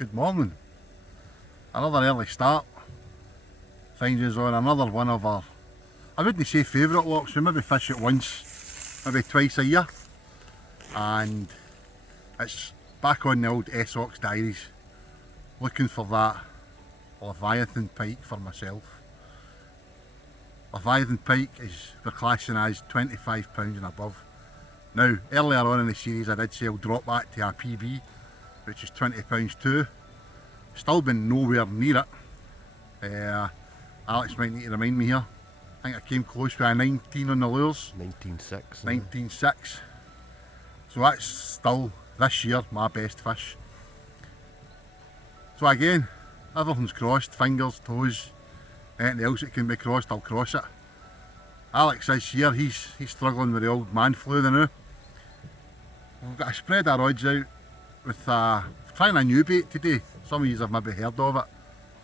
Good morning. Another early start finds us on another one of our, I wouldn't say favourite walks, we maybe fish it once, maybe twice a year, and it's back on the old Essex diaries, looking for that Leviathan pike for myself. Leviathan pike is, we're classing as £25 and above. Now, earlier on in the series I did say I'll drop that to a PB, which is £20 too. Still been nowhere near it. Alex might need to remind me here. I think I came close with a 19 on the lures. 19.6. 19.6. So that's still, this year, my best fish. So again, everything's crossed, fingers, toes, anything else that can be crossed, I'll cross it. Alex this year, he's struggling with the old man flu now. We've got to spread our rods out with trying a new bait today. Some of you have maybe heard of it.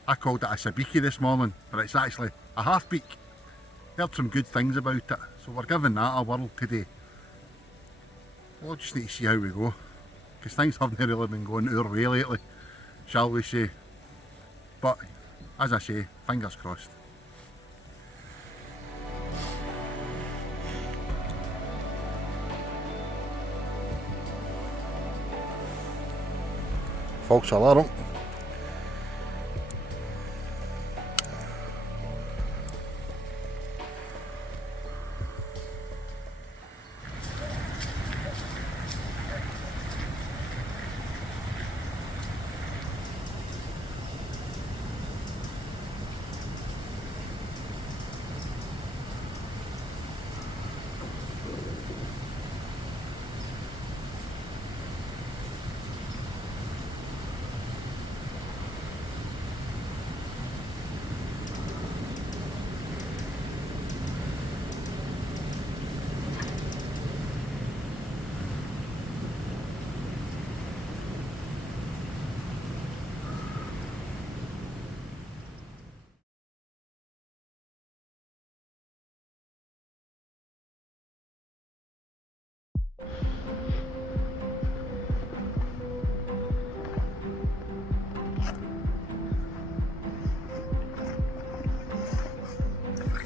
I called it a sabiki this morning, but it's actually a half beak. Heard some good things about it, so we're giving that a whirl today. We'll just need to see how we go, because things haven't really been going our way lately, shall we say. But as I say, fingers crossed. False alarm.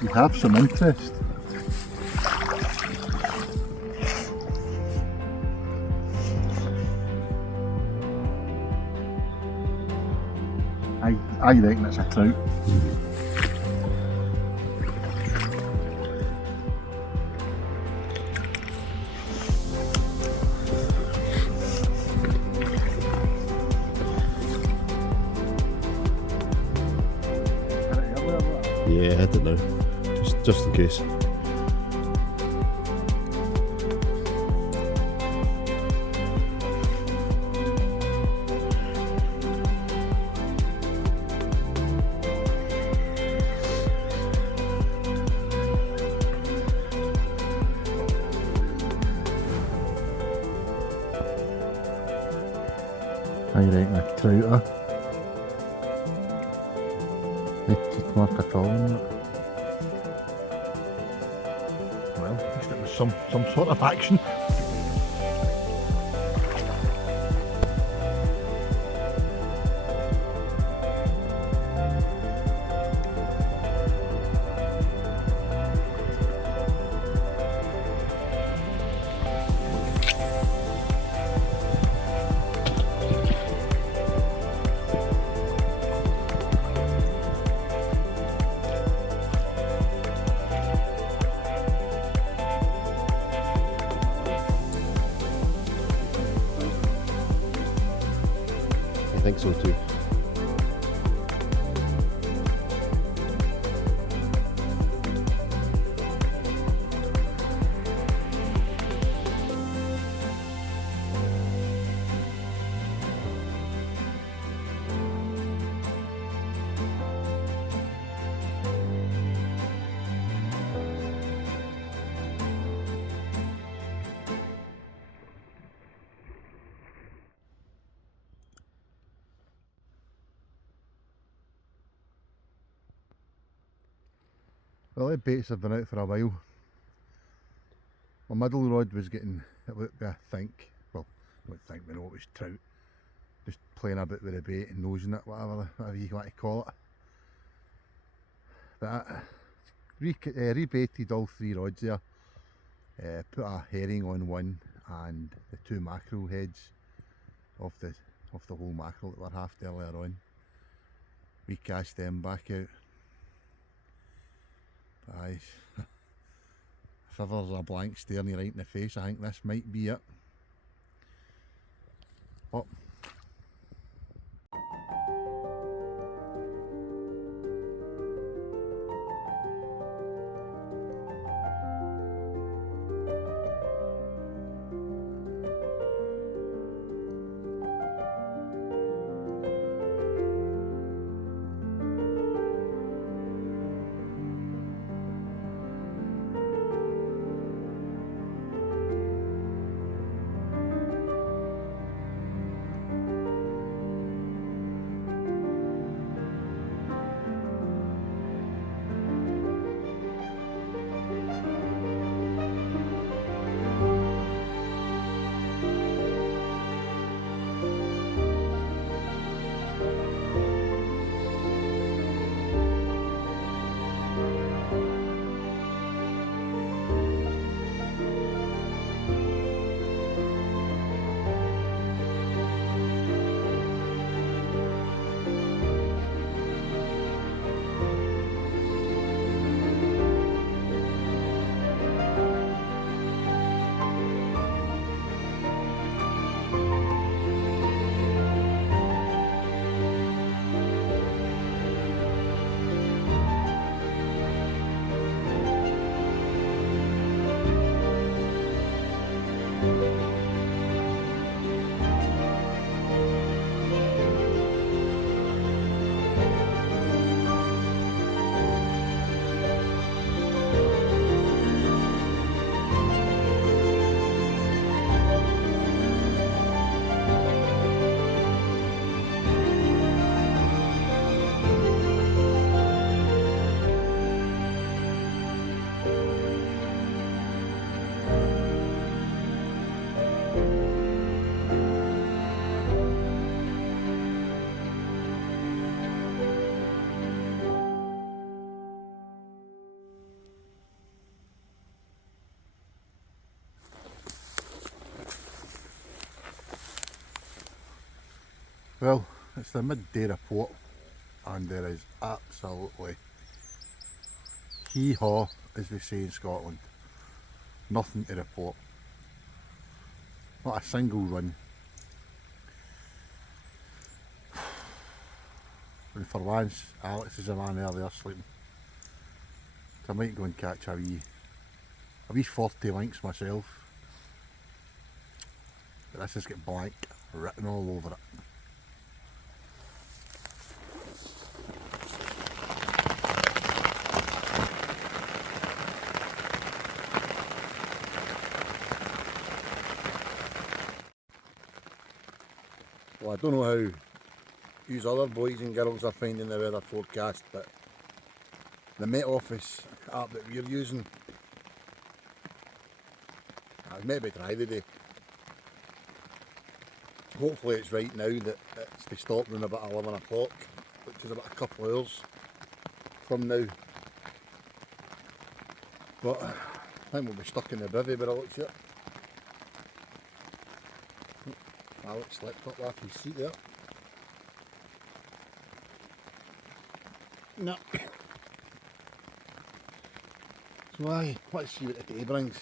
You have some interest. I reckon it's a trout. Yeah, I don't know. Just in case. I reckon a trouter. It's mark at all on it. Well, at least it was some sort of action. I think so too. Well, the baits have been out for a while. My middle rod was getting, it looked, I think, well, I don't think we know it was trout. just playing a bit with the bait and nosing it, whatever you want to call it. But rebaited all 3 rods there, put a herring on one and the 2 mackerel heads of the whole mackerel that were halved earlier on. Recast them back out. But aye, if ever there's a blank staring you right in the face, I think this might be it. Oh. Well, it's the midday report and there is absolutely hee-haw, as they say in Scotland. Nothing to report. Not a single run. And for once, Alex is a man earlier sleeping. So I might go and catch a wee 40 links myself. But this has got blank written all over it. Well, I don't know how you other boys and girls are finding the weather forecast, but the Met Office app that we're using, it's meant to be dry today. Hopefully it's right now that it's to stop around about 11 o'clock, which is about a couple of hours from now. But I think we'll be stuck in the bivvy by the looks of it. Alex slipped up off his seat there. No. So let's see what the day brings.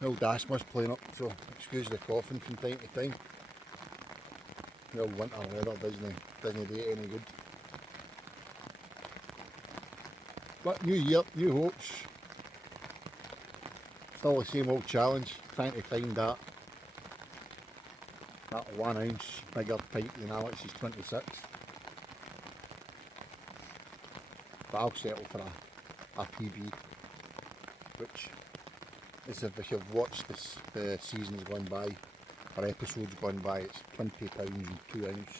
The old asthma's playing up, so excuse the coughing from time to time. The old winter weather doesn't do it any good. But new year, new hopes. Still the same old challenge, trying to find that 1 ounce bigger pike than Alex's 26. But I'll settle for a PB, which is, if you've watched the seasons gone by, or episodes gone by, it's £20 and 2 ounce.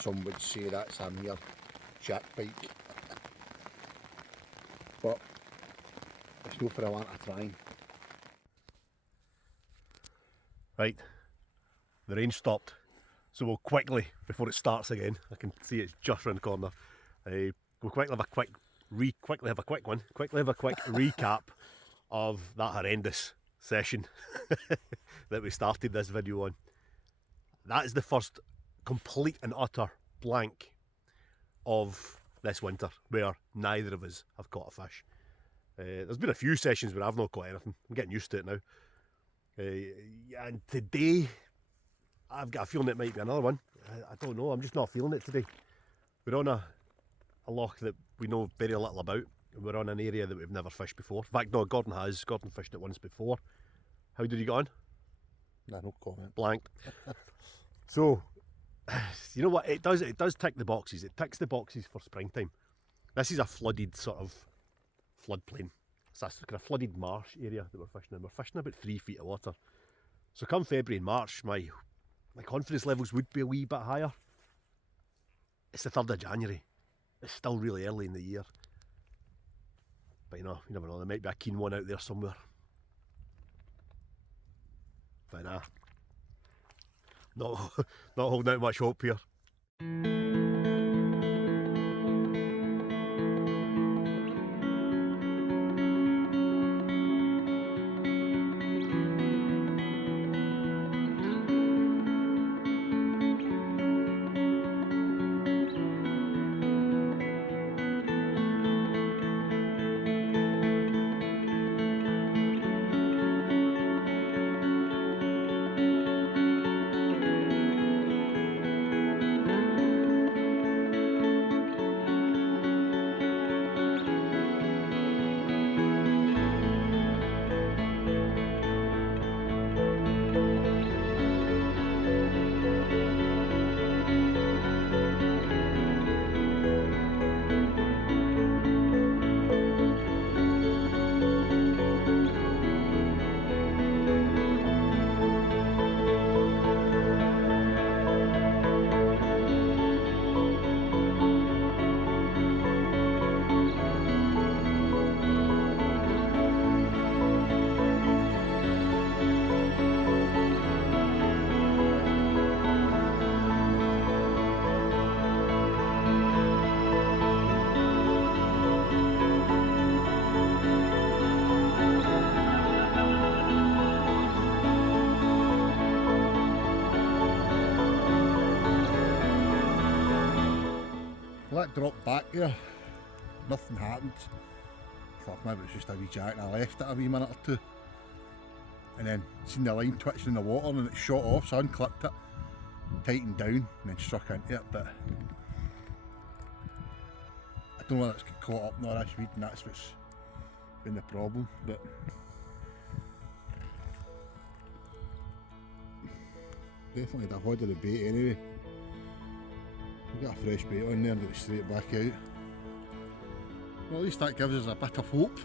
Some would say that's a mere jack pike. But it's no for a want of trying. Right, the rain stopped. So we'll quickly, before it starts again, I can see it's just around the corner. We'll quickly have a quick recap of that horrendous session that we started this video on. That is the first complete and utter blank of this winter where neither of us have caught a fish. There's been a few sessions where I've not caught anything. I'm getting used to it now. And today, I've got a feeling it might be another one. I don't know, I'm just not feeling it today. We're on a loch that we know very little about. We're on an area that we've never fished before. In fact, no, Gordon has. Gordon fished it once before. How did you get on? Nah, no comment. Blanked. So, you know what, it does tick the boxes. It ticks the boxes for springtime. This is a flooded sort of floodplain. It's a kind of flooded marsh area that we're fishing in. We're fishing about 3 feet of water. So come February and March, my confidence levels would be a wee bit higher. It's the 3rd of January. It's still really early in the year. But you never know, there might be a keen one out there somewhere. But nah, not holding out much hope here. That dropped back there, nothing happened. Thought maybe it was just a wee jack and I left it a wee minute or two. And then seen the line twitching in the water and it shot off, so I unclipped it, tightened down and then struck into it. But I don't know whether it's got caught up in all this weed and that's what's been the problem. But definitely the hood of the bait anyway. We've got a fresh bait on there and get it straight back out. Well, at least that gives us a bit of hope.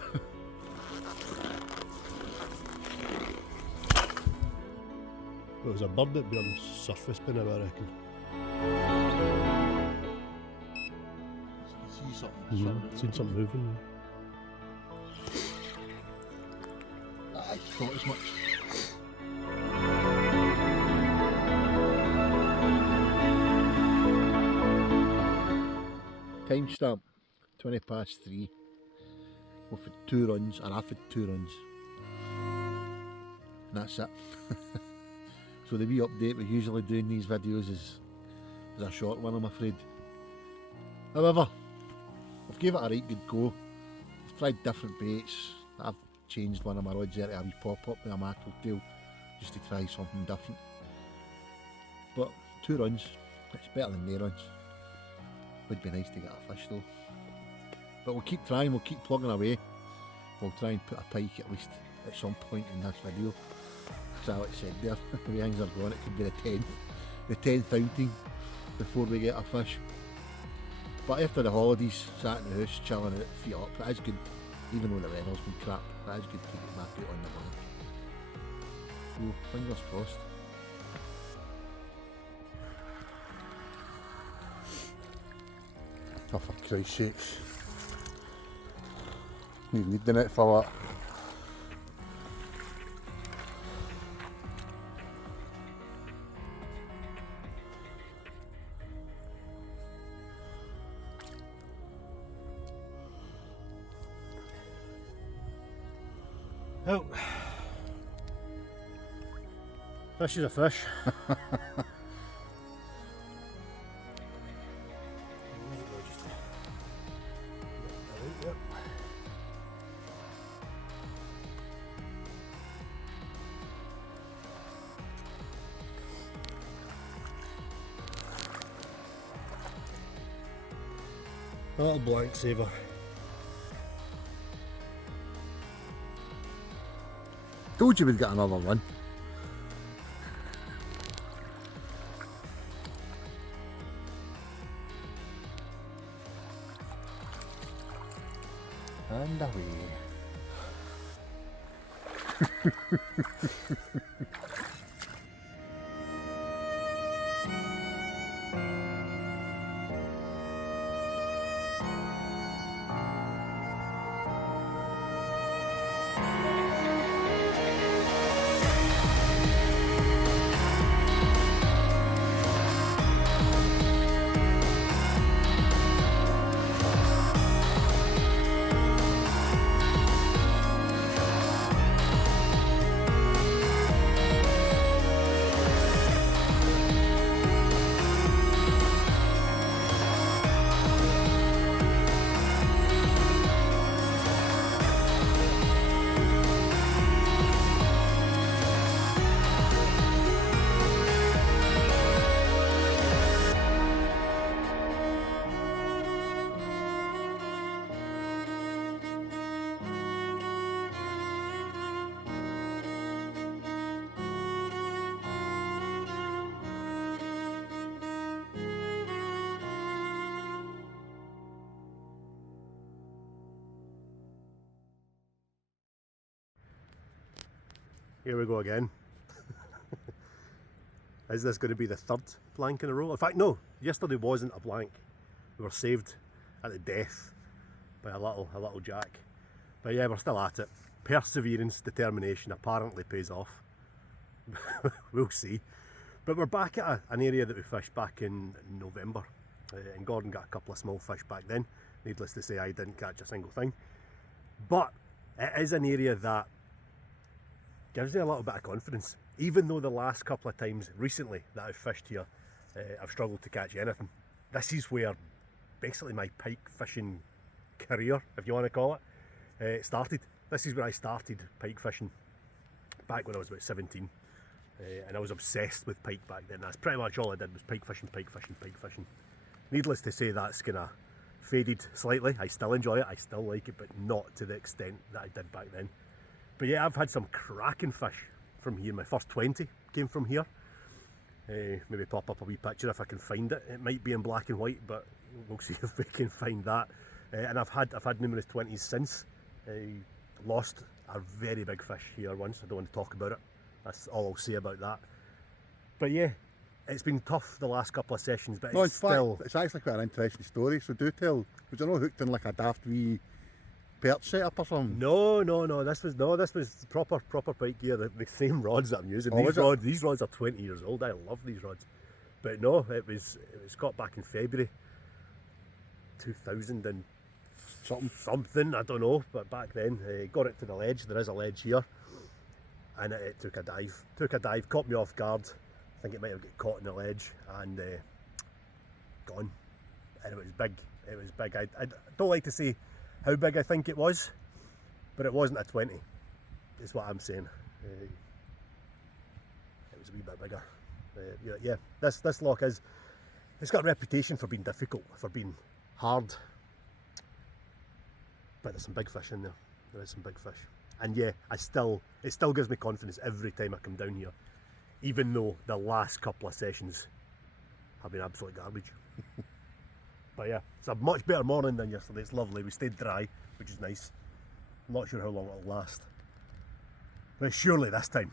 There was a bird that be on the surface by now, I reckon. See something. Seen something moving. I thought as much. Timestamp 3:20. We've had 2 runs, and I've had 2 runs. And that's it. So the wee update we usually do in these videos is a short one, I'm afraid. However, I've gave it a right good go. I've tried different baits. I've changed one of my rods there to a wee pop-up with a mackerel tail just to try something different. But 2 runs, it's better than no runs. Would be nice to get a fish though. But we'll keep trying, we'll keep plugging away. We'll try and put a pike at least at some point in this video. As Alex said there, the way things are going, it could be the 10th outing before we get a fish. But after the holidays, sat in the house, chilling out, feet up, it is good, even though the weather's been crap, it is good to get back out on the line. So, fingers crossed. Oh, for Christ's sakes. Need the net for that. Oh. Fish is a fish. A little blank saver. Told you we'd get another one. And away. Here we go again. Is this going to be the third blank in a row? In fact, no. Yesterday wasn't a blank. We were saved at the death by a little jack. But yeah, we're still at it. Perseverance, determination apparently pays off. We'll see. But we're back at an area that we fished back in November. And Gordon got a couple of small fish back then. Needless to say, I didn't catch a single thing. But it is an area that gives you a little bit of confidence. Even though the last couple of times recently that I've fished here, I've struggled to catch anything. This is where basically my pike fishing career, if you want to call it, started. This is where I started pike fishing back when I was about 17. And I was obsessed with pike back then. That's pretty much all I did was pike fishing, pike fishing, pike fishing. Needless to say, that's kind of faded slightly. I still enjoy it, I still like it, but not to the extent that I did back then. But yeah, I've had some cracking fish from here. My first 20 came from here. Maybe pop up a wee picture if I can find it. It might be in black and white, but we'll see if we can find that. And I've had numerous 20s since. Lost a very big fish here once. I don't want to talk about it. That's all I'll say about that. But yeah, it's been tough the last couple of sessions, but No, it's still... fact, it's actually quite an interesting story, so do tell. Was I not hooked in like a daft wee perch setup or something? No. This was proper pike gear. The same rods that I'm using. Oh, These rods are 20 years old. I love these rods. But no, it was caught back in February 2000 and something. I don't know. But back then, got it to the ledge. There is a ledge here, and it took a dive. Caught me off guard. I think it might have got caught in the ledge and gone. And it was big. I don't like to say how big I think it was, but it wasn't a 20, is what I'm saying. It was a wee bit bigger. Yeah, this loch it's got a reputation for being difficult, for being hard, but there's some big fish in there. There is some big fish. And yeah, it still gives me confidence every time I come down here, even though the last couple of sessions have been absolute garbage. But yeah, it's a much better morning than yesterday. It's lovely. We stayed dry, which is nice. I'm not sure how long it'll last, but surely this time.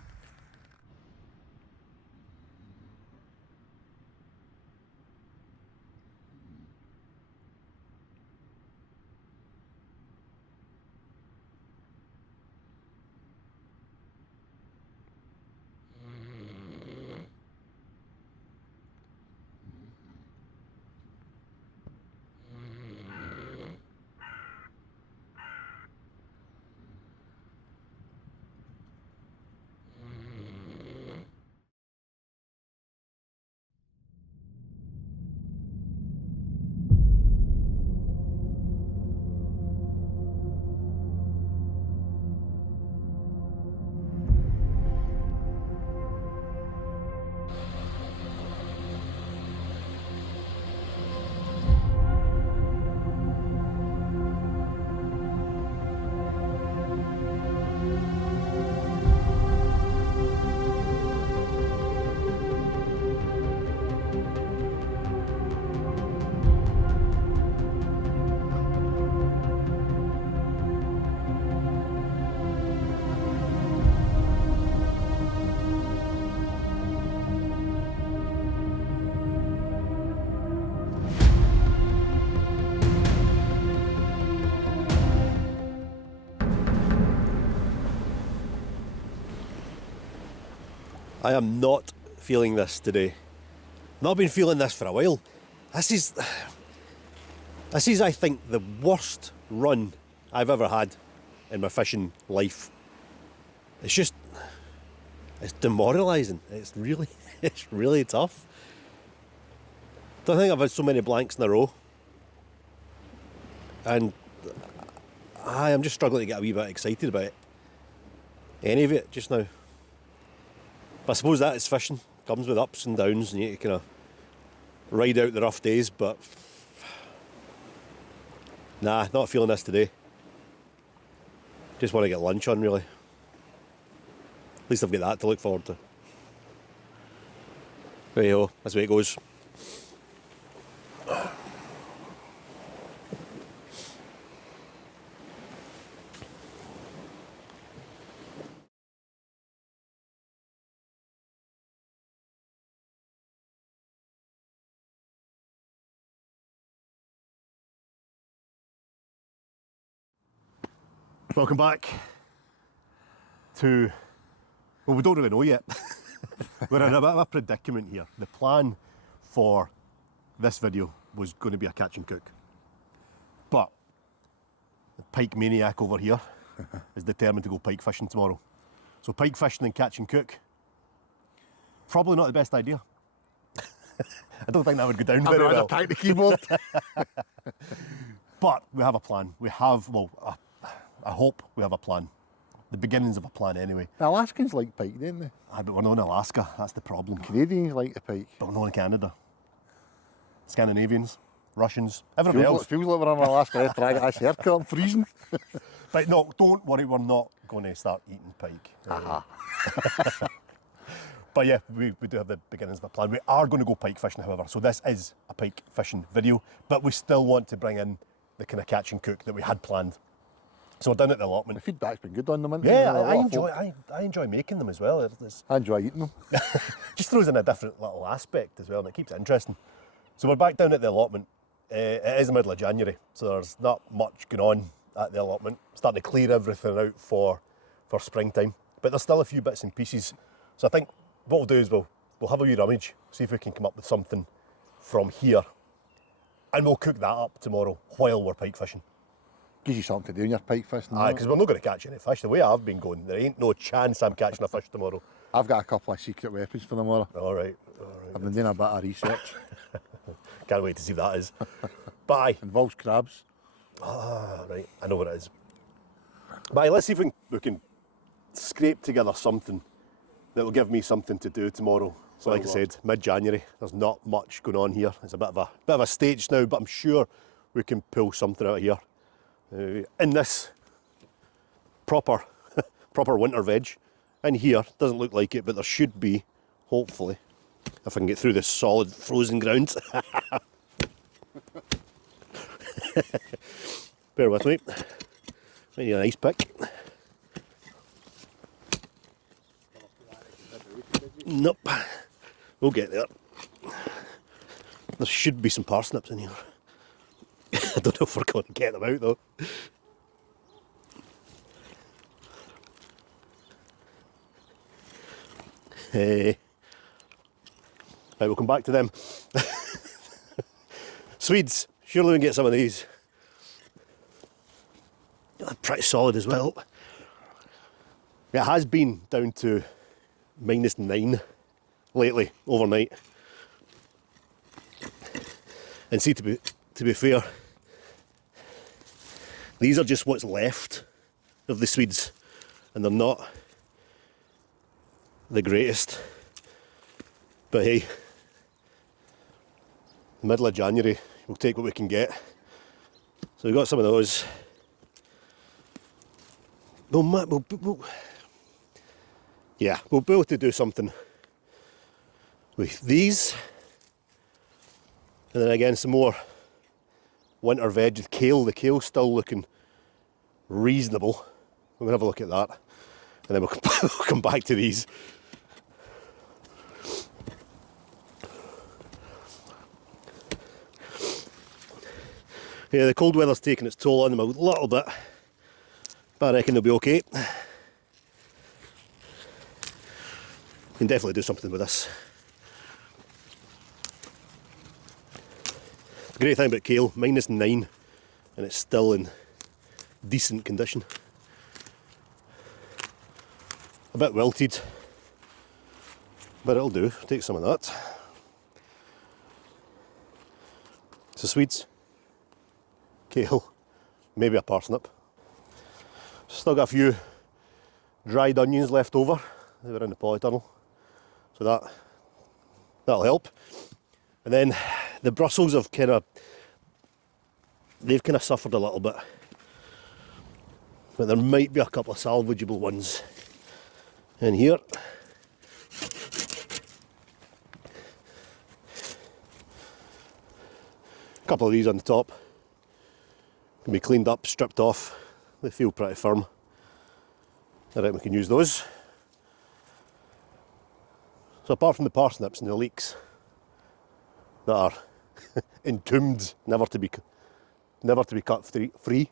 I am not feeling this today. Not been feeling this for a while. This is, I think, the worst run I've ever had in my fishing life. It's demoralising. It's really tough. Don't think I've had so many blanks in a row. And I'm just struggling to get a wee bit excited about any of it just now. But I suppose that is fishing. Comes with ups and downs, and you need to kind of ride out the rough days, but nah, not feeling this today. Just want to get lunch on, really. At least I've got that to look forward to. There you go, that's the way it goes. Welcome back to, well, we don't really know yet. We're in a bit of a predicament here. The plan for this video was going to be a catch and cook. But the pike maniac over here is determined to go pike fishing tomorrow. So pike fishing and catch and cook, probably not the best idea. I don't think that would go down very well. Attack the keyboard. But we have a plan. We have, well, I hope we have a plan. The beginnings of a plan anyway. The Alaskans like pike, don't they? Aye, but we're not in Alaska, that's the problem. Canadians like the pike. But we're not in Canada. Scandinavians, Russians, everybody else. Feels like we're in Alaska. I drag that circle, I'm freezing. But no, don't worry, we're not going to start eating pike. But yeah, we do have the beginnings of a plan. We are going to go pike fishing, however. So this is a pike fishing video, but we still want to bring in the kind of catch and cook that we had planned. So we're down at the allotment. The feedback's been good on them, isn't it? Yeah, I enjoy making them as well. I enjoy eating them. Just throws in a different little aspect as well, and it keeps it interesting. So we're back down at the allotment. It is the middle of January, so there's not much going on at the allotment. Starting to clear everything out for springtime, but there's still a few bits and pieces. So I think what we'll do is we'll have a wee rummage, see if we can come up with something from here, and we'll cook that up tomorrow while we're pike fishing. Gives you something to do in your pike fishing. Aye, because we're not going to catch any fish. The way I've been going, there ain't no chance I'm catching a fish tomorrow. I've got a couple of secret weapons for tomorrow. All right. I've been doing a bit of research. Can't wait to see what that is. But aye. Involves crabs. Ah, right. I know what it is. But aye, let's see if we can scrape together something that will give me something to do tomorrow. So like I said, mid-January, there's not much going on here. It's a bit of a stage now, but I'm sure we can pull something out of here. In this proper winter veg. In here, doesn't look like it, but there should be, hopefully, if I can get through this solid frozen ground. Bear with me. I need an ice pick. Nope. We'll get there. There should be some parsnips in here. I don't know if we're going to get them out though. Hey. Right, we'll come back to them. Swedes, surely we can get some of these. They're pretty solid as well. It has been down to -9 lately, overnight. And see, to be fair, these are just what's left of the Swedes, and they're not the greatest. But hey, middle of January, we'll take what we can get. So we've got some of those. We'll be able to do something with these. And then again, some more winter veg with kale. The kale's still looking reasonable. We're going to have a look at that. And then we'll come back to these. Yeah, the cold weather's taking its toll on them a little bit, but I reckon they'll be okay. can definitely do something with this. The great thing about kale, -9, and it's still in decent condition. A bit wilted, but it'll do. Take some of that. So Swedes, kale, maybe a parsnip. Still got a few dried onions left over. They were in the polytunnel, so that'll help. And then the Brussels have they've kind of suffered a little bit, but there might be a couple of salvageable ones in here. A couple of these on the top can be cleaned up, stripped off. They feel pretty firm. I reckon we can use those. So apart from the parsnips and the leeks that are entombed, never to be cut free,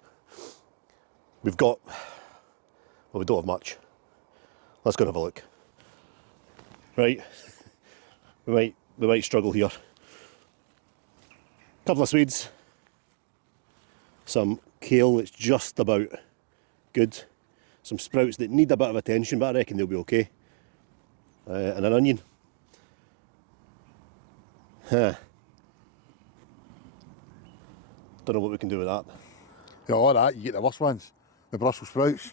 we've got, well, we don't have much. Let's go and have a look. Right, we might struggle here. Couple of Swedes, some kale that's just about good, some sprouts that need a bit of attention, but I reckon they'll be okay, and an onion. Don't know what we can do with that. Yeah, all that, you get the worst ones. The Brussels sprouts.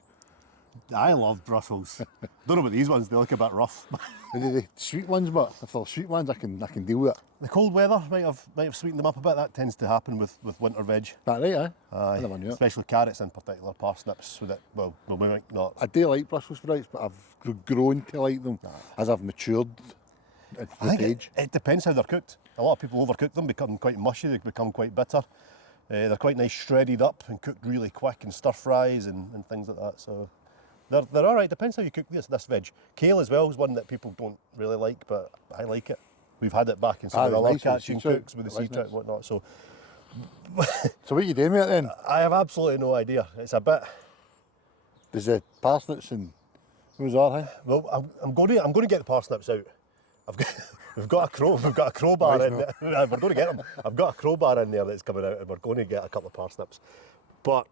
I love Brussels. Don't know about these ones, they look a bit rough. The sweet ones, but if they're sweet ones, I can deal with it. The cold weather might have sweetened them up a bit. That tends to happen with winter veg. That right, eh? Aye, I never knew it. especially carrots in particular, parsnips, so that, well, we might not. I do like Brussels sprouts, but I've grown to like them as I've matured I with think age. it depends how they're cooked. A lot of people overcook them, become quite mushy, they become quite bitter. They're quite nice shredded up and cooked really quick in stir fries and things like that. So they're all right. Depends how you cook this veg. Kale as well is one that people don't really like, but I like it. We've had it back in some of the other nice with the catching sea trout. cooks with the It sea was trout nice. and whatnot. So So what you doing with it then? I have absolutely no idea. It's a bit. There's the parsnips and what was that, eh? Well, I'm going to get the parsnips out. We've got a crowbar Nice, in there. We're going to get them. I've got a crowbar in there that's coming out, and we're going to get a couple of parsnips. But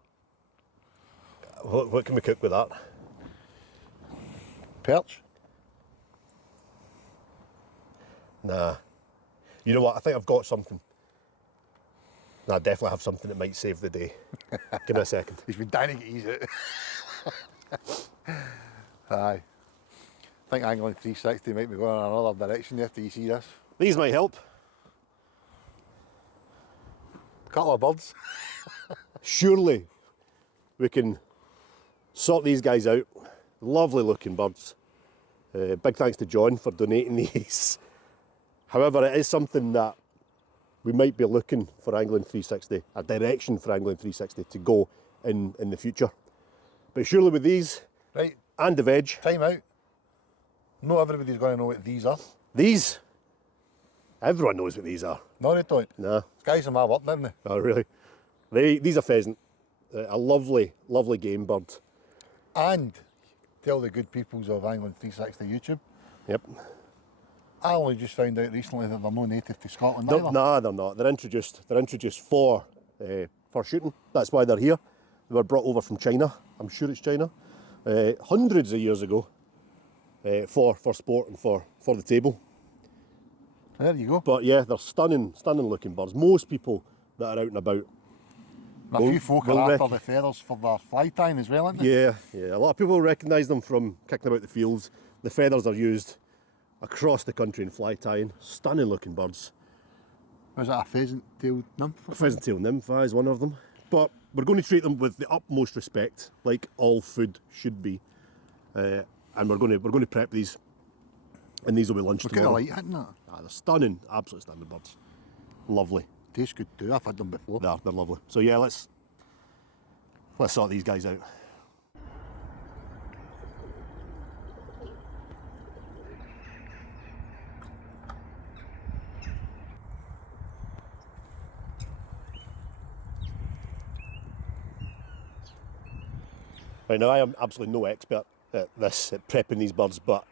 what can we cook with that? Perch? Nah. You know what? I think I've got something. Nah, I definitely have something that might save the day. Give me a second. He's been dying to get these out. Aye. I think Angling 360 might be going in another direction after you see this. These might help. Couple of birds. Surely we can sort these guys out. Lovely looking birds. Big thanks to John for donating these. However, it is something that we might be looking for Angling 360, a direction for Angling 360 to go in the future. But surely with these Right, and the veg, time out. Not everybody's going to know what these are. these, everyone knows what these are. No, they don't. Nah, Guys are my work, didn't they? oh really? These are pheasant. A lovely, lovely game bird. And tell the good peoples of Angling 360 YouTube, Yep. I only just found out recently that they're no native to Scotland They're, either. nah, they're not. They're introduced for shooting. That's why they're here. They were brought over from China. I'm sure it's China. Hundreds of years ago. For sport and for the table. There you go. But yeah, they're stunning looking birds. Most people that are out and about. A few folk will are after rec- the feathers for their fly tying as well, aren't they? Yeah. A lot of people recognise them from kicking about the fields. The feathers are used across the country in fly tying. Stunning looking birds. Was that a pheasant-tailed nymph? A pheasant-tail nymph is one of them. But we're going to treat them with the utmost respect, like all food should be. And we're going to prep these, and these will be lunch Look at the tomorrow. light hitting that. They're stunning, absolutely stunning birds. Lovely. Tastes good too, I've had them before. They're lovely. So yeah, let's sort these guys out. Right now, I am absolutely no expert at this, at prepping these birds, but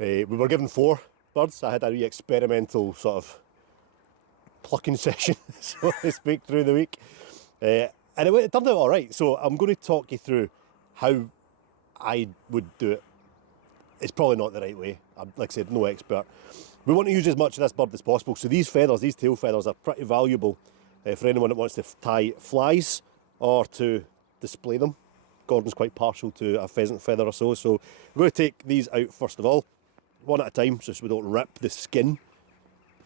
We were given 4 birds. I had a wee experimental sort of plucking session, so to speak, through the week. And it turned out all right. So I'm going to talk you through how I would do it. It's probably not the right way. I'm, like I said, no expert. We want to use as much of this bird as possible. So these feathers, these tail feathers, are pretty valuable for anyone that wants to tie flies or to display them. Gordon's quite partial to a pheasant feather or so. So we're going to take these out first of all, one at a time, so we don't rip the skin.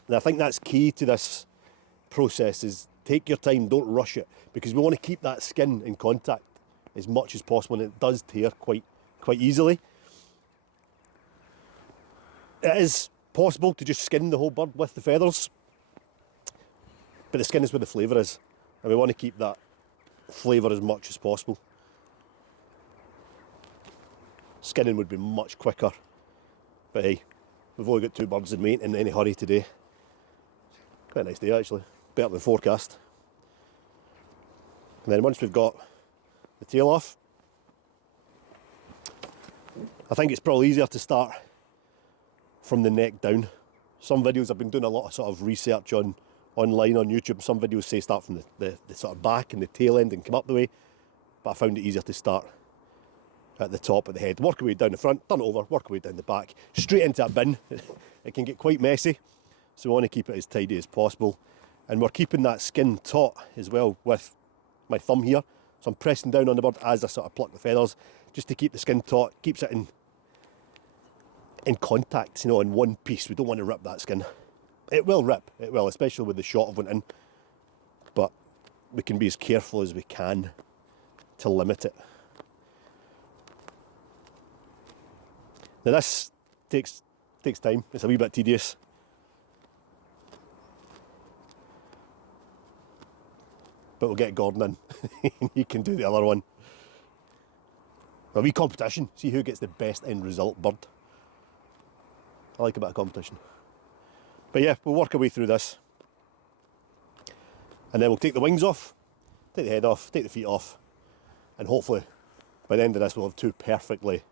And I think that's key to this process, is take your time, don't rush it, because we want to keep that skin in contact as much as possible, and it does tear quite easily. It is possible to just skin the whole bird with the feathers, but the skin is where the flavour is, and we want to keep that flavour as much as possible. Skinning would be much quicker, but hey, we've only got 2 birds in any hurry today. Quite a nice day actually, better than the forecast. And then once we've got the tail off, I think it's probably easier to start from the neck down. Some videos, I've been doing a lot of sort of research online on YouTube. Some videos say start from the sort of back and the tail end and come up the way, but I found it easier to start at the top of the head. Work our way down the front, turn it over, work our way down the back, straight into a bin. It can get quite messy, so we want to keep it as tidy as possible. And we're keeping that skin taut as well with my thumb here. So I'm pressing down on the bird as I sort of pluck the feathers, just to keep the skin taut, keeps it in contact, you know, in one piece. We don't want to rip that skin. It will rip, it will, especially with the shot of one in, but we can be as careful as we can to limit it. Now this takes time, it's a wee bit tedious. But we'll get Gordon in, he can do the other one. A wee competition, see who gets the best end result bird. I like a bit of competition. But yeah, we'll work our way through this. And then we'll take the wings off, take the head off, take the feet off, and hopefully by the end of this we'll have 2 perfectly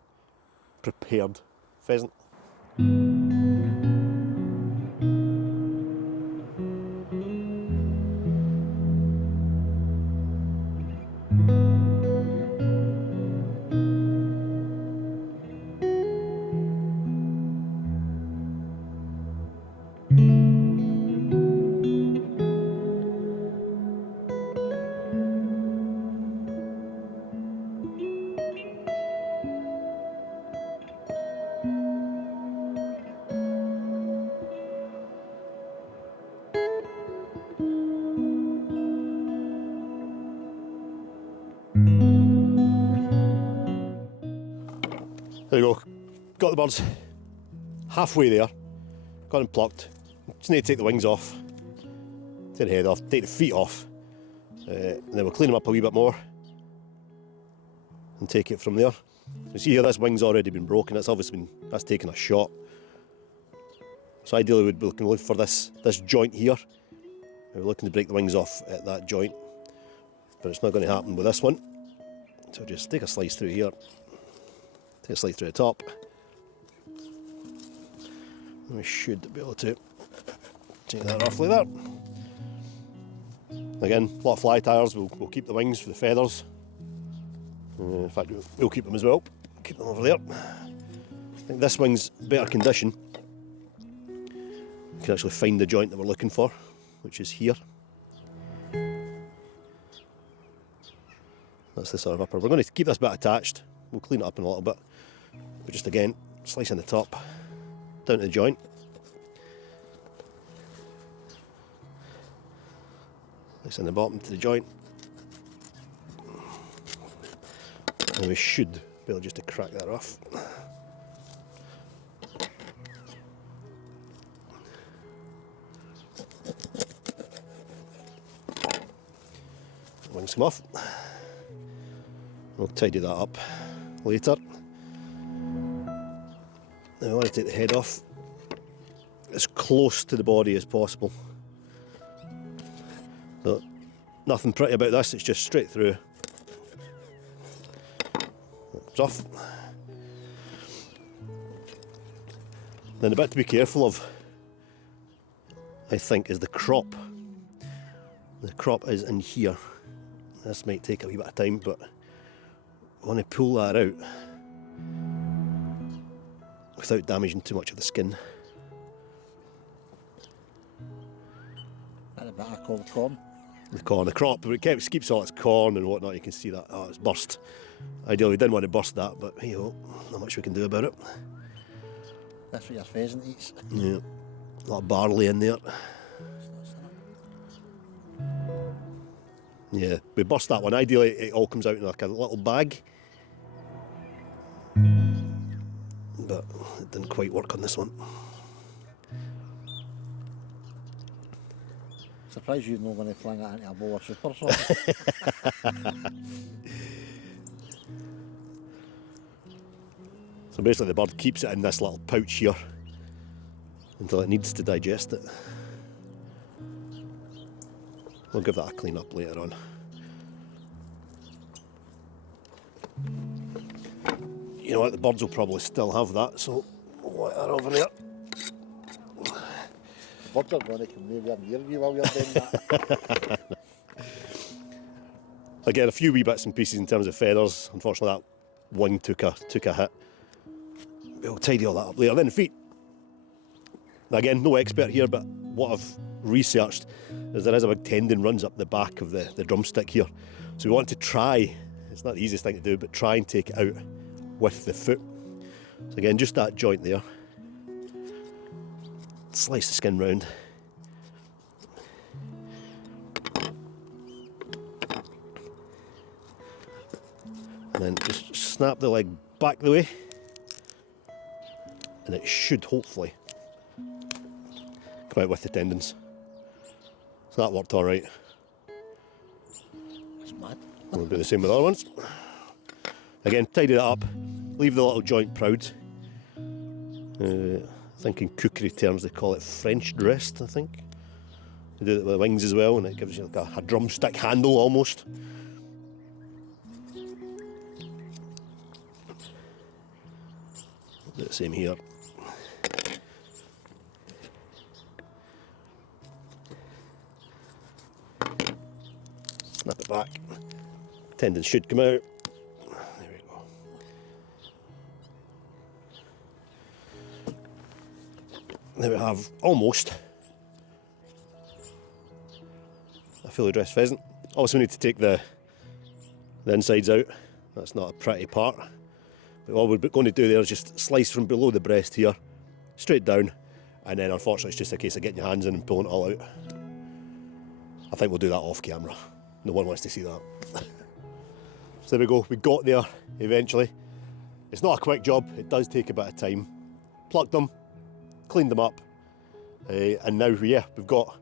prepared pheasant. There you go, got the birds halfway there, got them plucked. Just need to take the wings off, take the head off, take the feet off, and then we'll clean them up a wee bit more and take it from there. You see here, this wing's already been broken, it's obviously that's taken a shot. So ideally we'd be looking for this joint here. We're looking to break the wings off at that joint, but it's not going to happen with this one. So just take a slice through here. Take a slice through the top. And we should be able to take that off like that. Again, a lot of fly tires, we'll keep the wings for the feathers. In fact, we'll keep them as well. Keep them over there. I think this wing's better condition. We can actually find the joint that we're looking for, which is here. That's the sort of upper. We're going to keep this bit attached. We'll clean it up in a little bit. But just again, slicing the top down to the joint. Slicing the bottom to the joint. And we should be able just to crack that off. Wings come off. We'll tidy that up later. Now I want to take the head off as close to the body as possible. So nothing pretty about this, it's just straight through. It's off. Then the bit to be careful of, I think, is the crop. The crop is in here. This might take a wee bit of time, but I want to pull that out without damaging too much of the skin. And a bit I call the corn. The corn, the crop, but it keeps all its corn and whatnot. You can see that, oh, it's burst. Ideally, we didn't want to burst that, but hey, oh, not much we can do about it. That's what your pheasant eats. Yeah, a lot of barley in there. Yeah, we burst that one. Ideally, it all comes out in like a little bag. But it didn't quite work on this one. Surprised you're not going to fling it into a bowl of soup or something. So basically the bird keeps it in this little pouch here until it needs to digest it. We'll give that a clean up later on. You know what, the birds will probably still have that, so we'll let that over there. Birds are going to come near you while you're doing that. Again, a few wee bits and pieces in terms of feathers. Unfortunately, that wing took a hit. We'll tidy all that up later. Then the feet. Again, no expert here, but what I've researched is there is a big tendon runs up the back of the drumstick here. So we want to try, it's not the easiest thing to do, but try and take it out with the foot. So again, just that joint there. Slice the skin round. And then just snap the leg back the way. And it should hopefully come out with the tendons. So that worked all right. It's mad. We'll do the same with other ones. Again, tidy that up. Leave the little joint proud. I think in cookery terms they call it French dressed, I think. They do it with the wings as well, and it gives you like a drumstick handle almost. Do the same here. Snap it back. Tendons should come out. There we go. There we have almost a fully dressed pheasant. Also, we need to take the insides out. That's not a pretty part. But all we're going to do there is just slice from below the breast here, straight down, and then unfortunately it's just a case of getting your hands in and pulling it all out. I think we'll do that off camera. No one wants to see that. So there we go, we got there eventually. It's not a quick job, it does take a bit of time. Plucked them, cleaned them up, and now, yeah, we've got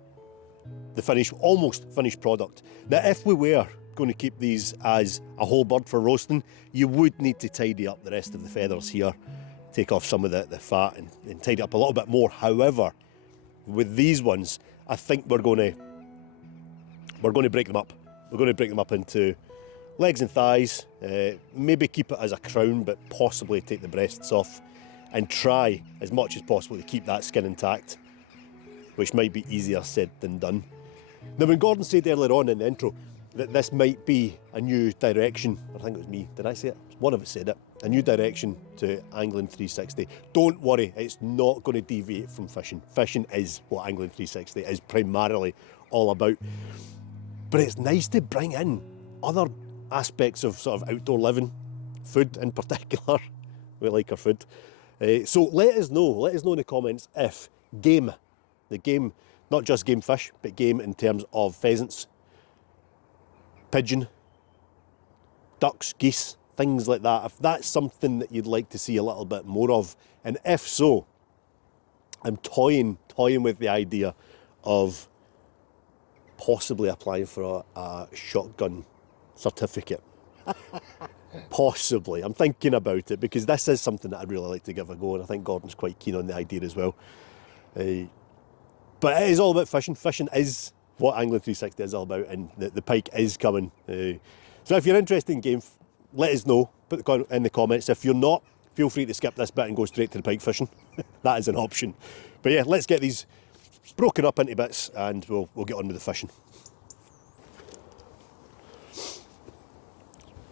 the finished, almost finished product. Now, if we were going to keep these as a whole bird for roasting, you would need to tidy up the rest of the feathers here, take off some of the fat and tidy up a little bit more. However, with these ones, I think we're going to break them up. We're going to break them up into legs and thighs, maybe keep it as a crown, but possibly take the breasts off and try as much as possible to keep that skin intact, which might be easier said than done. Now, when Gordon said earlier on in the intro that this might be a new direction, I think it was me, did I say it? One of us said it, a new direction to Angling 360. Don't worry, it's not going to deviate from fishing. Fishing is what Angling 360 is primarily all about. But it's nice to bring in other aspects of sort of outdoor living, food in particular. We like our food. So let us know in the comments if game, the game, not just game fish, but game in terms of pheasants, pigeon, ducks, geese, things like that, if that's something that you'd like to see a little bit more of. And if so, I'm toying with the idea of possibly applying for a shotgun certificate. Possibly. I'm thinking about it because this is something that I'd really like to give a go, and I think Gordon's quite keen on the idea as well. But it is all about fishing. Fishing is what Angling 360 is all about, and the pike is coming. So if you're interested in game, let us know. Put it in the comments. If you're not, feel free to skip this bit and go straight to the pike fishing. That is an option. But yeah, let's get these broken up into bits and we'll get on with the fishing.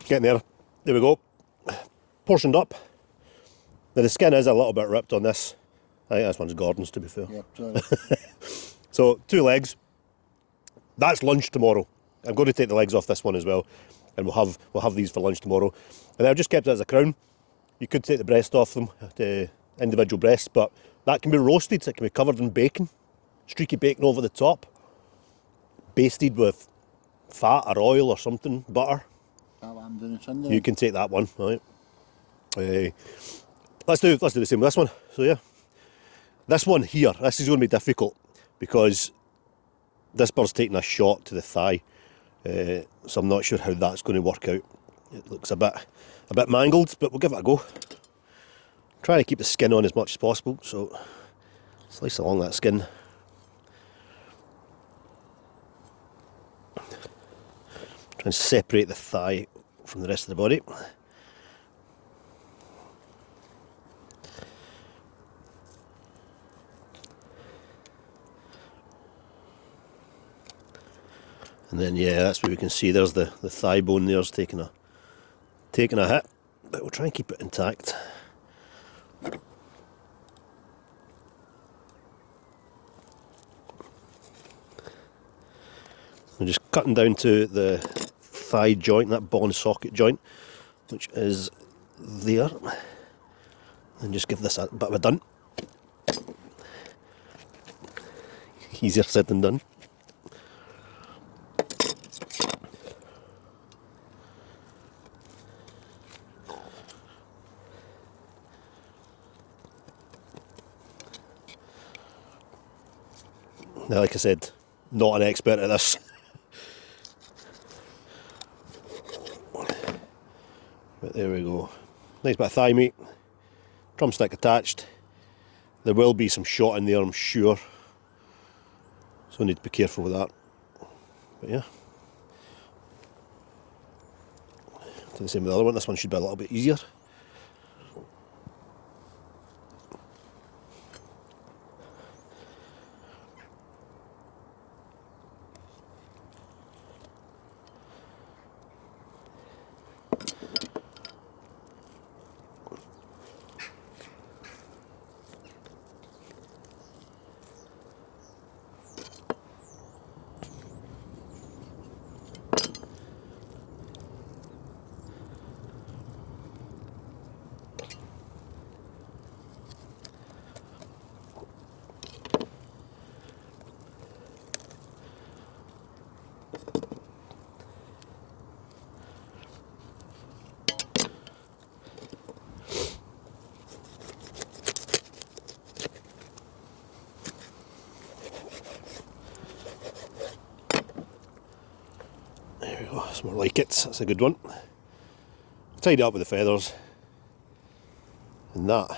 Getting there. There we go. Portioned up. Now the skin is a little bit ripped on this. I think this one's Gordon's, to be fair. Yep, sorry. So 2 legs. That's lunch tomorrow. I'm going to take the legs off this one as well, and we'll have these for lunch tomorrow. And I've just kept it as a crown. You could take the breast off them, the individual breasts, but that can be roasted. It can be covered in bacon, streaky bacon over the top, basted with fat or oil or something, butter. That's what I'm doing Sunday. You can take that one, right? Let's do the same with this one. So yeah, this one here, this is going to be difficult because this bird's taking a shot to the thigh, so I'm not sure how that's going to work out. It looks a bit mangled, but we'll give it a go. Trying to keep the skin on as much as possible, so slice along that skin. Try and separate the thigh from the rest of the body. And then yeah, that's what we can see. There's the thigh bone there's taking a hit, but we'll try and keep it intact. I'm just cutting down to the thigh joint, that ball and socket joint, which is there, and just give this a bit of a done. Easier said than done. Now, like I said, not an expert at this. But there we go. Nice bit of thigh meat. Drumstick attached. There will be some shot in there, I'm sure. So I need to be careful with that. But yeah. Do the same with the other one. This one should be a little bit easier. That's more like it. That's a good one. Tied it up with the feathers. And that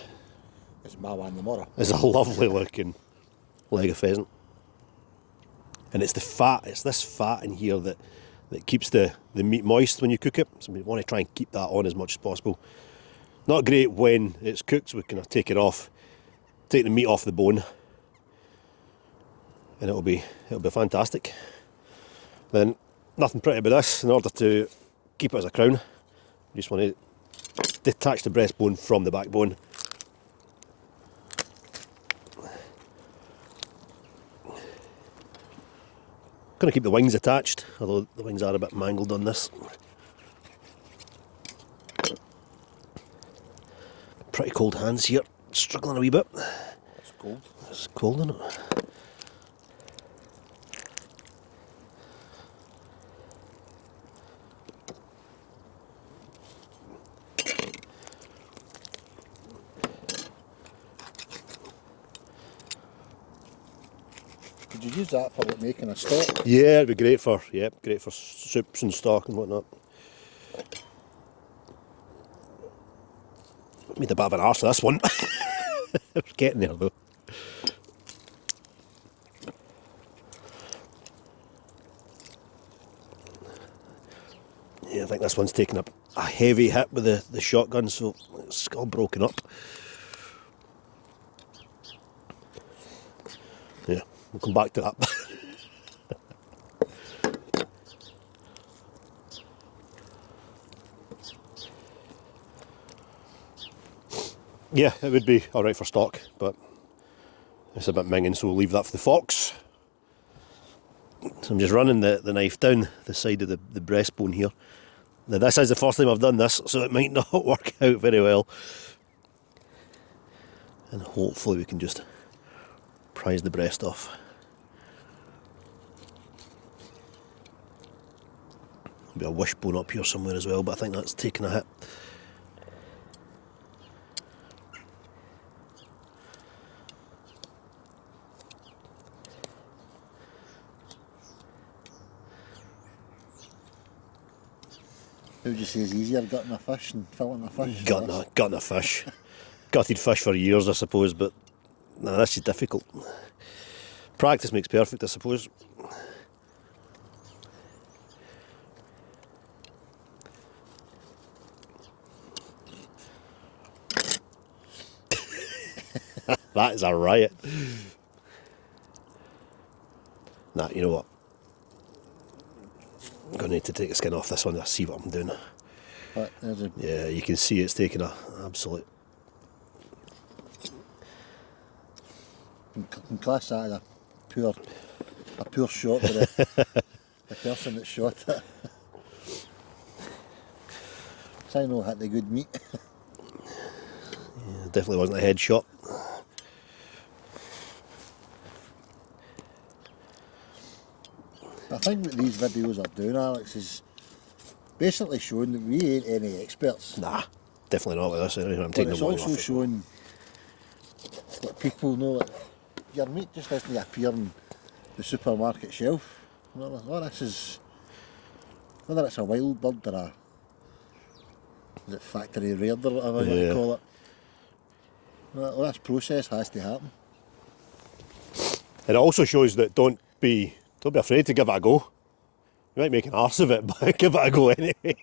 It's my one tomorrow. is a lovely looking leg of pheasant. And it's the fat, it's this fat in here that keeps the meat moist when you cook it. So we want to try and keep that on as much as possible. Not great when it's cooked, so we can take it off, take the meat off the bone, and it'll be fantastic. Then nothing pretty about this. In order to keep it as a crown, you just want to detach the breastbone from the backbone. Going to keep the wings attached, although the wings are a bit mangled on this. Pretty cold hands here, struggling a wee bit. It's cold. It's cold, isn't it? Could you use that for like making a stock? Yeah, it'd be great for soups and stock and whatnot. Made a bit of an arse of this one. We're getting there though. Yeah, I think this one's taken a heavy hit with the shotgun, so It's all broken up. Yeah, we'll come back to that. Yeah, it would be alright for stock, but it's a bit minging, so we'll leave that for the fox. So I'm just running the knife down the side of the breastbone here. Now this is the first time I've done this, so it might not work out very well. And hopefully we can just prise the breast off. Be a wishbone up here somewhere as well, but I think that's taken a hit. Who would you say is easier, gutting a fish and filling a fish? Gutting a fish. Gutted fish for years, I suppose, but no, this is difficult. Practice makes perfect, I suppose. That is a riot. Nah, you know what? I'm going to need to take the skin off this one to see what I'm doing. But there's a, Yeah, you can see it's taken a absolute... you can class that as a poor shot to the person that shot it. So I know hit the good meat. Yeah, definitely wasn't a headshot. I think what these videos are doing, Alex, is basically showing that we ain't any experts. Nah, definitely not with this. Anyway. I'm But taking it's the money also off it. showing that people know that your meat just doesn't appear on the supermarket shelf. Well, this is, whether it's a wild bird or a, is it factory reared or whatever you want to call it. Well, this process has to happen. And it also shows that don't be afraid to give it a go. You might make an arse of it, but give it a go anyway. I'm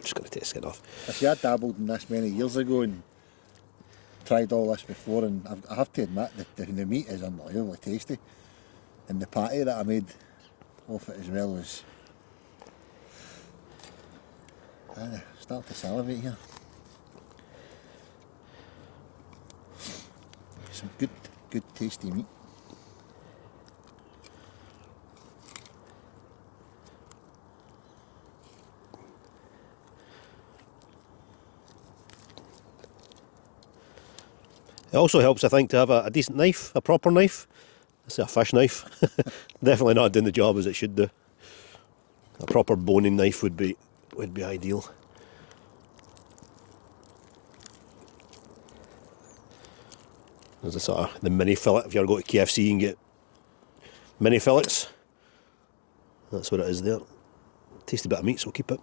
just going to take the skin off. I see, I dabbled in this many years ago and tried all this before, and I have to admit that the meat is unbelievably tasty, and the patty that I made off it as well was... I'm starting to salivate here. Some good tasty meat. It also helps, I think, to have a decent knife, a proper knife. I say a fish knife. Definitely not doing the job as it should do. A proper boning knife would be ideal. There's a sort of the mini fillet. If you ever go to KFC, you can get mini fillets. That's what it is there. Tasty bit of meat, so we'll keep it.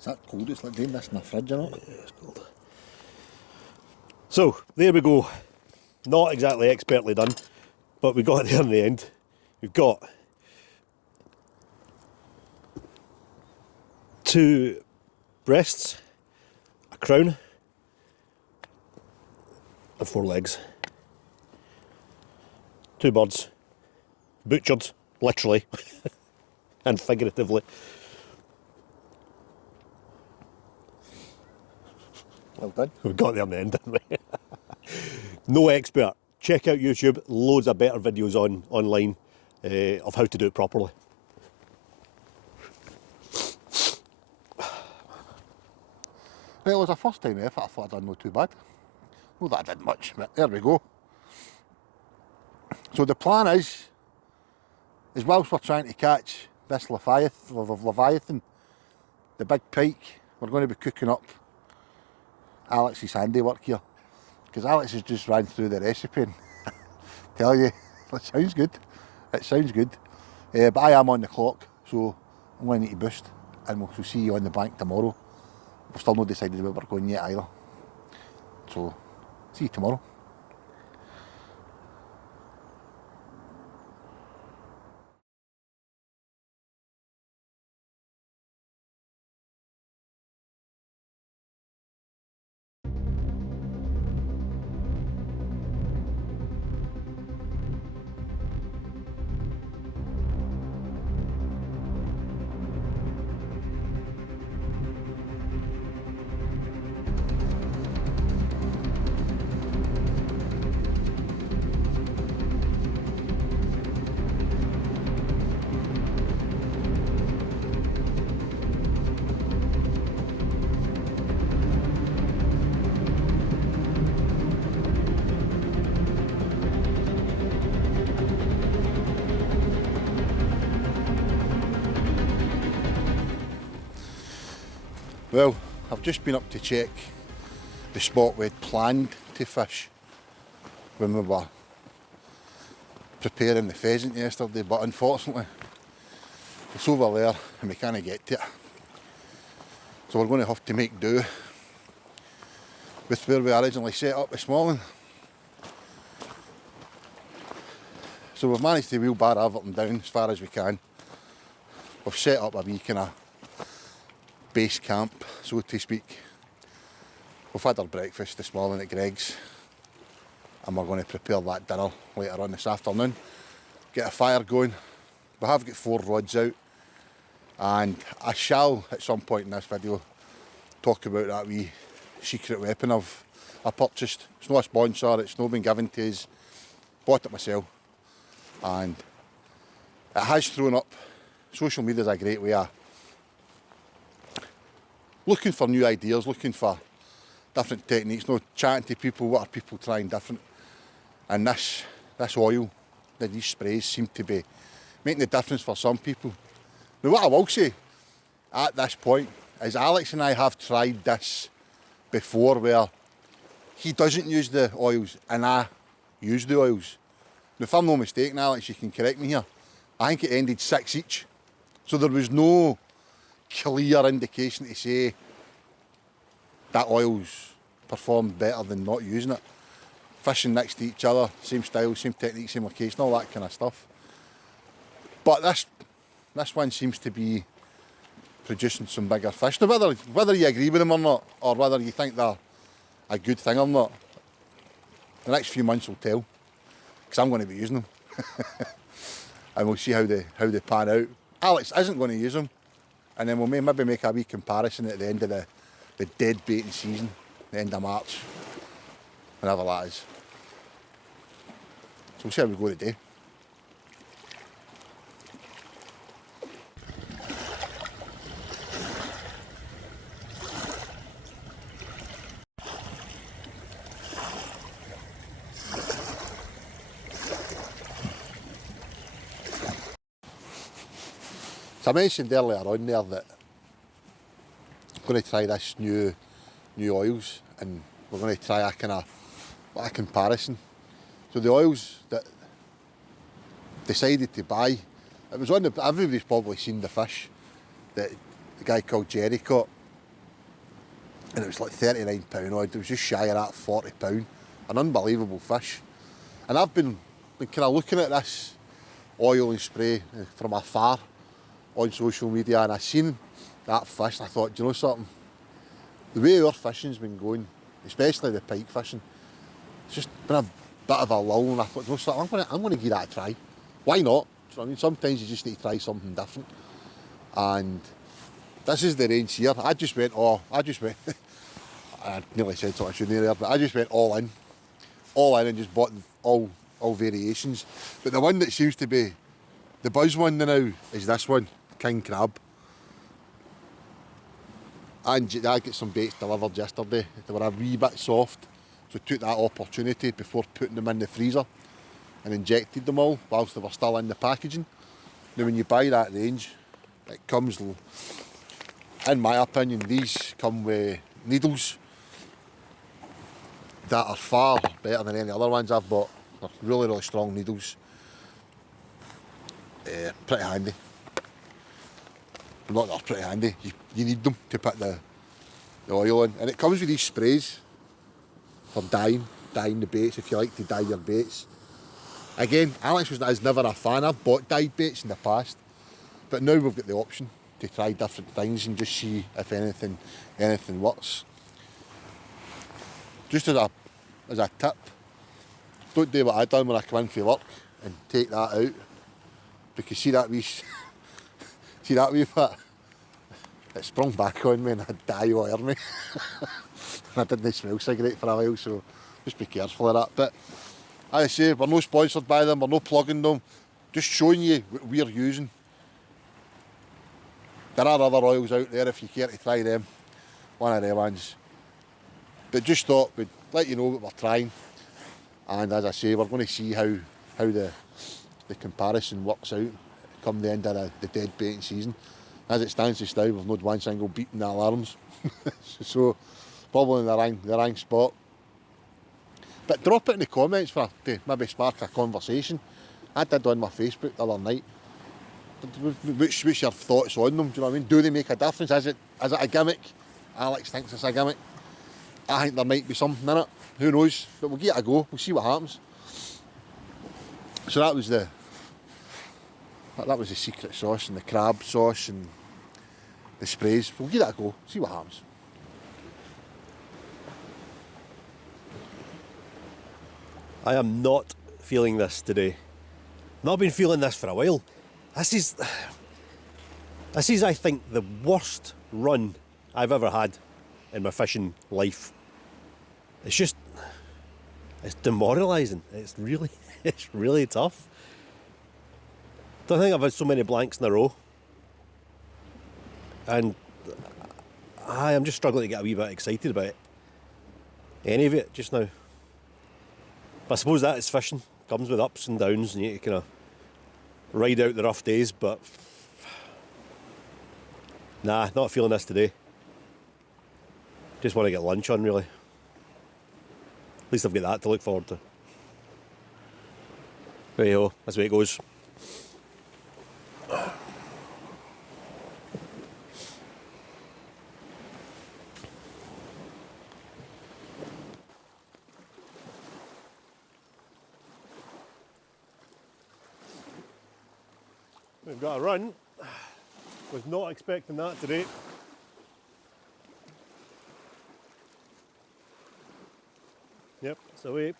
Is that cold? It's like doing this in a fridge, isn't it? Yeah, it's cold. So, there we go. Not exactly expertly done, but we got there in the end. We've got 2 breasts, a crown, and 4 legs. 2 birds, butchered, literally, and figuratively. Well done. We got there in the end, didn't we? No expert. Check out YouTube. Loads of better videos online of how to do it properly. Well, it was a first time effort. I thought I'd done not too bad. Not that I did much, but there we go. So the plan is whilst we're trying to catch this Leviathan, the big pike, we're going to be cooking up Alex's handiwork here. Because Alex has just ran through the recipe and tell you, it sounds good. It sounds good. But I am on the clock, so I'm going to need to boost, and we'll see you on the bank tomorrow. We've still not decided where we're going yet either. So, see you tomorrow. Well, I've just been up to check the spot we'd planned to fish when we were preparing the pheasant yesterday, but unfortunately it's over there and we can't get to it. So we're going to have to make do with where we originally set up this morning. So we've managed to wheelbarrow everything down as far as we can. We've set up a wee kind of base camp, so to speak. We've had our breakfast this morning at Greg's and we're going to prepare that dinner later on this afternoon. Get a fire going. We have got 4 rods out and I shall at some point in this video talk about that wee secret weapon I purchased. It's not a sponsor, it's not been given to us, bought it myself, and it has thrown up. Social media is a great way of looking for new ideas, looking for different techniques, chatting to people, what are people trying different. And this oil, these sprays seem to be making a difference for some people. Now what I will say at this point is Alex and I have tried this before where he doesn't use the oils and I use the oils. Now if I'm not mistaken, Alex, you can correct me here, I think it ended 6 each. So there was no clear indication to say that oils performed better than not using it. Fishing next to each other, same style, same technique, same location, all that kind of stuff. But this one seems to be producing some bigger fish. Now whether you agree with them or not, or whether you think they're a good thing or not, the next few months will tell, because I'm going to be using them. And we'll see how they pan out. Alex isn't going to use them, and then we'll maybe make a wee comparison at the end of the dead baiting season, the end of March, whenever that is. So we'll see how we go today. So I mentioned earlier on there that I'm going to try this new oils, and we're going to try a comparison. So the oils that decided to buy, it was everybody's probably seen the fish that the guy called Jerry caught, and it was like £39 odd. It was just shy of that £40, an unbelievable fish. And I've been kind of looking at this oil and spray from afar on social media, and I seen that fish and I thought, do you know something? The way our fishing's been going, especially the pike fishing, it's just been a bit of a lull, and I thought, you know something, I'm going to give that a try. Why not? Do you know what I mean? Sometimes you just need to try something different. And this is the range here. I just went, I nearly said something I shouldn't there, but I just went all in and just bought all variations. But the one that seems to be the buzz one now is this one, King Crab. And I got some baits delivered yesterday. They were a wee bit soft, so I took that opportunity before putting them in the freezer and injected them all whilst they were still in the packaging. Now when you buy that range, it comes, in my opinion, these come with needles that are far better than any other ones I've bought. They're really strong needles. Pretty handy. Not that they're pretty handy, you need them to put the oil in. And it comes with these sprays. for dyeing the baits, if you like to dye your baits. Again, Alex is never a fan. I've bought dyed baits in the past, but now we've got the option to try different things and just see if anything works. Just as a tip, don't do what I done when I come in for work and take that out, because see that wee bit, it sprung back on me and had dye all over me. And I didn't smell cigarette for a while, so just be careful of that. But as I say, we're no sponsored by them, we're no plugging them, just showing you what we're using. There are other oils out there if you care to try them, one of them ones. But just thought we'd let you know what we're trying. And as I say, we're going to see how the comparison works out come the end of the dead baiting season. As it stands just now, we've not one single beep in the alarms. So probably in the wrong spot. But drop it in the comments to maybe spark a conversation. I did on my Facebook the other night. What's your thoughts on them? Do you know what I mean? Do they make a difference? Is it a gimmick? Alex thinks it's a gimmick. I think there might be something in it. Who knows? But we'll give it a go. We'll see what happens. So that was the secret sauce and the crab sauce and the sprays. We'll give that a go. See what happens. I am not feeling this today. Not been feeling this for a while. This is, I think, the worst run I've ever had in my fishing life. It's demoralising. It's really tough. Don't think I've had so many blanks in a row. And I'm just struggling to get a wee bit excited about any of it just now. But I suppose that is fishing. Comes with ups and downs, and you kind of ride out the rough days, but nah, not feeling this today. Just want to get lunch on, really. At least I've got that to look forward to. There you go, that's the way it goes. We've got a run. Was not expecting that today. Yep, so we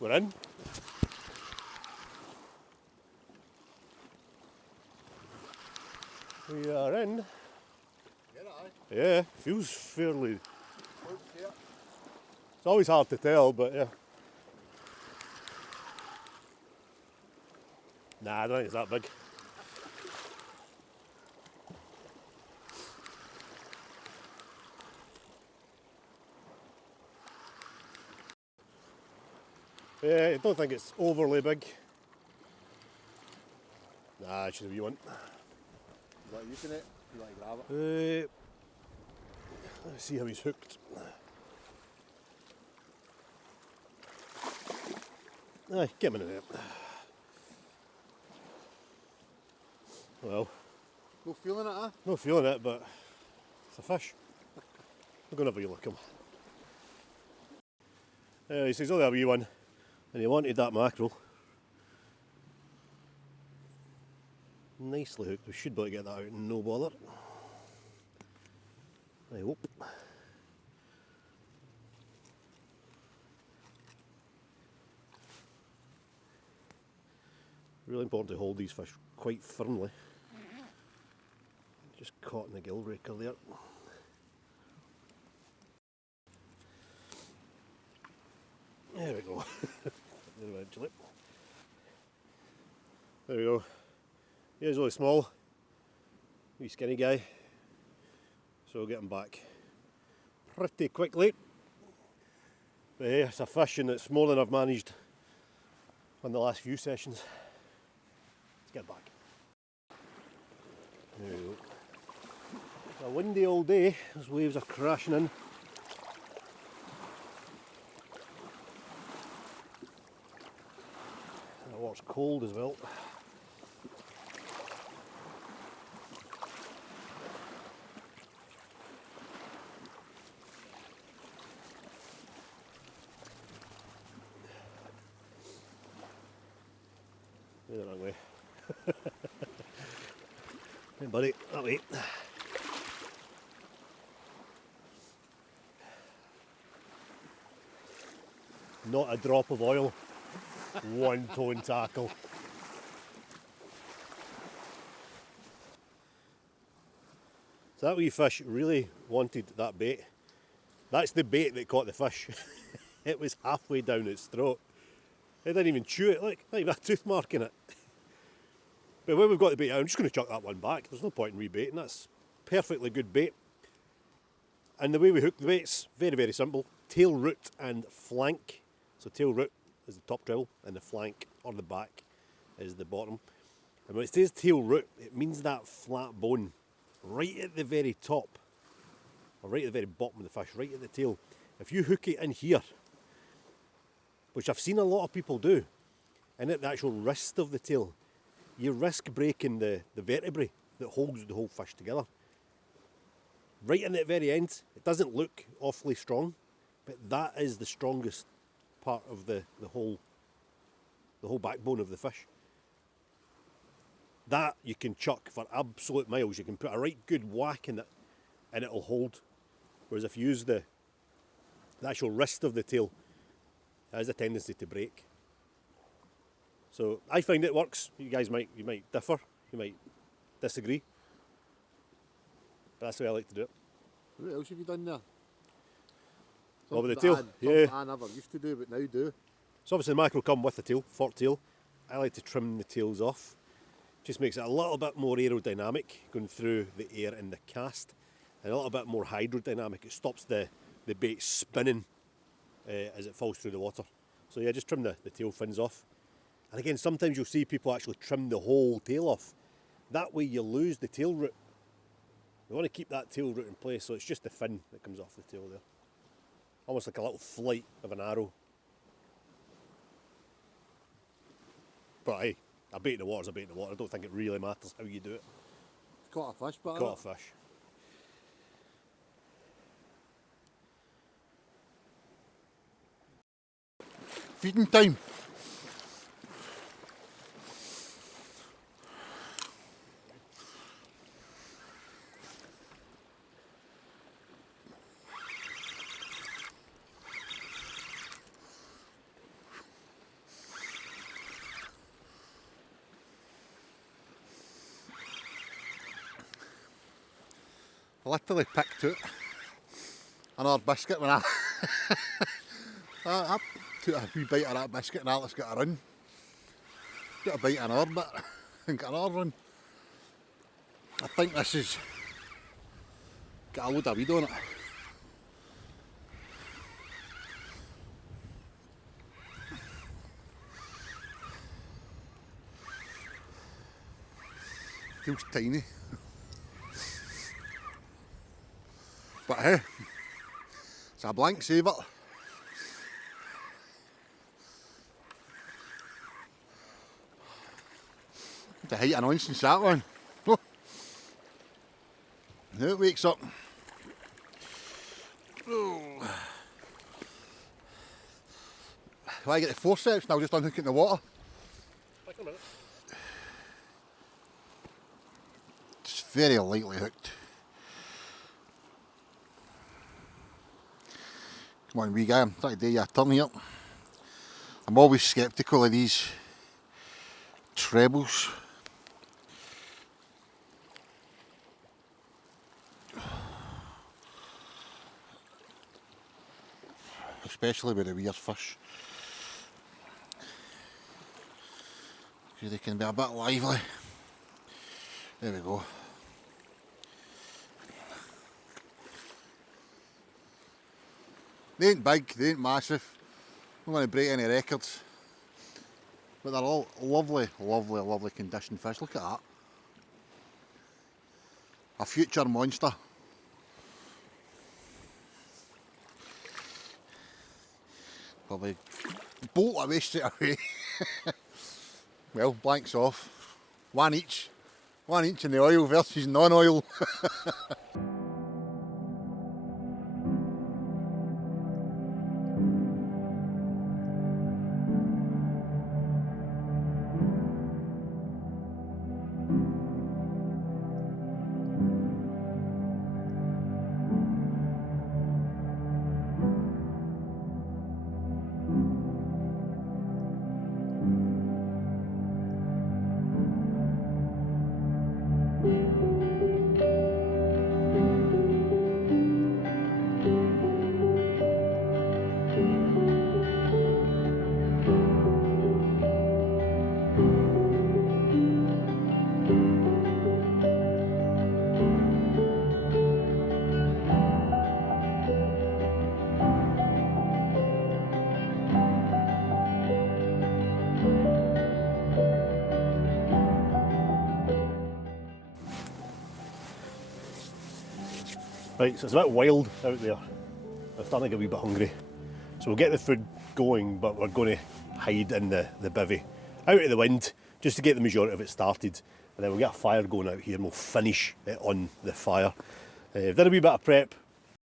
we're in. We are in. Yeah, feels fairly. It's always hard to tell, but yeah. Nah, I don't think it's that big. Yeah, I don't think it's overly big. Nah, it's just a wee one. Is that using it? You want to grab it? Let's see how he's hooked. Aye, get him in there. Well, No feeling it, huh? no feeling it, but it's a fish. We're going to have a wee look at him. He says only a wee one, and he wanted that mackerel. Nicely hooked. We should be able to get that out, no bother. I hope. Really important to hold these fish quite firmly. Just caught in the gill raker there. There we go. Eventually. There we go. He's really small. Wee skinny guy. So we'll get him back pretty quickly. But hey, it's a fish and it's more than I've managed on the last few sessions. Let's get back. There we go. It's a windy all day, those waves are crashing in. The water's cold as well. The wrong way. Hey buddy, that way. Not a drop of oil. One tone tackle. So that wee fish really wanted that bait. That's the bait that caught the fish. It was halfway down its throat. It didn't even chew it, look, not even a tooth mark in it. But when we've got the bait out, I'm just going to chuck that one back. There's no point in rebaiting, that's perfectly good bait. And the way we hook the bait's very, very simple. Tail root and flank. So tail root is the top treble and the flank or the back is the bottom. And when it says tail root, it means that flat bone right at the very top, or right at the very bottom of the fish, right at the tail. If you hook it in here, which I've seen a lot of people do, and at the actual wrist of the tail, you risk breaking the vertebrae that holds the whole fish together. Right in the very end, it doesn't look awfully strong, but that is the strongest part of the whole backbone of the fish. That you can chuck for absolute miles. You can put a right good whack in it and it'll hold. Whereas if you use the actual wrist of the tail, it has a tendency to break. So I find it works. You guys might differ, you might disagree. But that's the way I like to do it. What else have you done there? What with the Something tail? that Yeah. I never used to do, but now do. So obviously the mackerel come with the tail, fork tail. I like to trim the tails off. Just makes it a little bit more aerodynamic going through the air in the cast, and a little bit more hydrodynamic. It stops the bait spinning as it falls through the water. So yeah, just trim the tail fins off. And again, sometimes you'll see people actually trim the whole tail off. That way you lose the tail root. You want to keep that tail root in place, so it's just the fin that comes off the tail there. Almost like a little flight of an arrow. But hey, a bait in the water's a bait in the water. I don't think it really matters how you do it. Caught a fish, but Caught a fish. feeding time. I literally picked out another biscuit when I took a wee bite of that biscuit and Alex got a run. Got a bite of another bit and got another run. I think this has got a load of weed on it. Feels tiny. But hey, it's a blank saver. The height of nonsense that one. Oh. Now it wakes up. Oh. If I get the forceps, I'll just unhook it in the water. Like a minute. It's very lightly hooked. Come on, wee guy, I'm trying to do you a turn here. I'm always sceptical of these trebles. Especially with the weird fish. Because they can be a bit lively. There we go. They ain't big, they ain't massive. I'm not going to break any records. But they're all lovely, lovely, lovely conditioned fish. Look at that. A future monster. Probably bolt away straight away. Well, blanks off. One each. One each in the oil versus non-oil. Right, so it's a bit wild out there. I'm starting to get a wee bit hungry. So we'll get the food going, but we're going to hide in the bivvy, out of the wind, just to get the majority of it started. And then we'll get a fire going out here and we'll finish it on the fire. I've done a wee bit of prep.